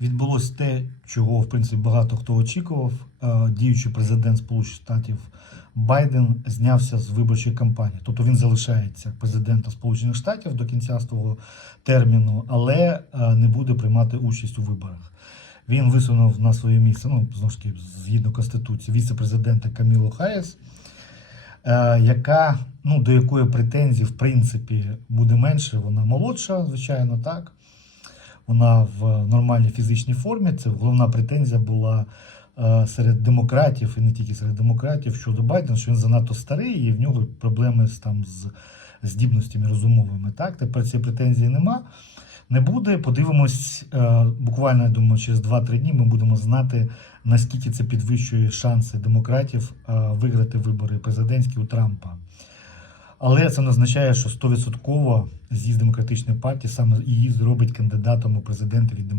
відбулось те, чого в принципі багато хто очікував. Е, Діючий президент Сполучених Штатів Байден знявся з виборчої кампанії. Тобто він залишається президентом Сполучених Штатів до кінця свого терміну, але е, не буде приймати участь у виборах. Він висунув на своє місце, ну знову ж таки, згідно конституції, віце-президента Камілу Хаєс, е, яка ну до якої претензій в принципі буде менше. Вона молодша, звичайно, так. Вона в нормальній фізичній формі. Це головна претензія була е, серед демократів, і не тільки серед демократів щодо Байдена, що він занадто старий, і в нього проблеми з там з здібностями розумовими. Так, тепер цієї претензії нема. Не буде. Подивимось, е, буквально я думаю, через 2-3 дні ми будемо знати, наскільки це підвищує шанси демократів е, виграти вибори президентські у Трампа. Але це не означає, що 100% з'їзд демократичної партії саме її зробить кандидатом у президенти від демократичної.